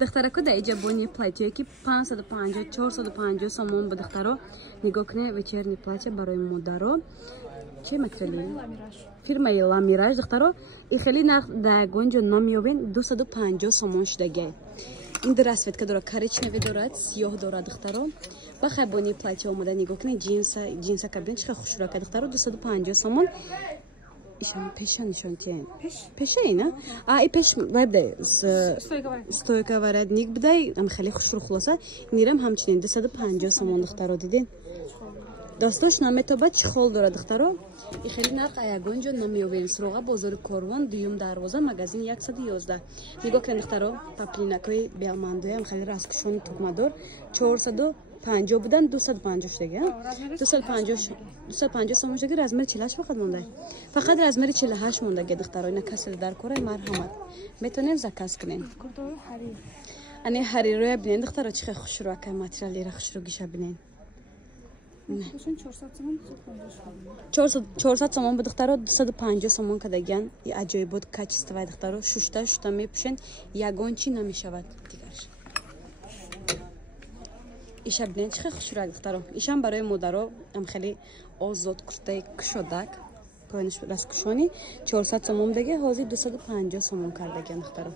دخترا کد ایجابونی پلاچه که 550 450 سومون به دخترا نگاه کنه وچرنی پلاچه برای مادرها چه متریالی فیرمای لامیراژ دخترا این خیلی نرخ در گونجو نمیابین 250 سومون شدگی این در اسفت که داره کریچنوی دارد سیاه دارد دخترا با خیبونی پلاچه اومده نگاه کنه جینس کابین چه خوش را که دخترا 250 سومون ایشان پیشانشون چه پیشه اینا ای پیش وایب ده استویکا وارد نیک بدای ام خیلی خوش رو خلاصه نیرم همچنین 250 سومون دخترا دیدین داستاش نامه تو با چخول داره دخترا این خیلی نرخ ایگونجو نمیوین سروغا بازار کاروان دوم دروازه مغازین 111 نگاه کن دخترا پاپلیناکای بیامانده ام خیلی راسکشون توکمادور 450 بودن 250 شده 250 سومون شده رزمر 48 فقط مونده فقط رزمر 48 مونده دخترا اینا کسر در کار مرحمت میتونین زکاس کنین انی حریره ببینین دخترا چه خوش رو که ماتریالی را خوش رو گیشه ببینین 400 سومون به دخترا 250 سومون کدگن ای عجایب بود کچیستوی دخترا شوشتا میپشن یگان چی نمیشود دیگرش ایشا ببینین چه خوش رو دخترا ایشان برای مادرها هم خیلی آزاد کرده کشودک پایینش راسکشونی 400 سومون دیگه حاضر 250 سومون کردگن دخترا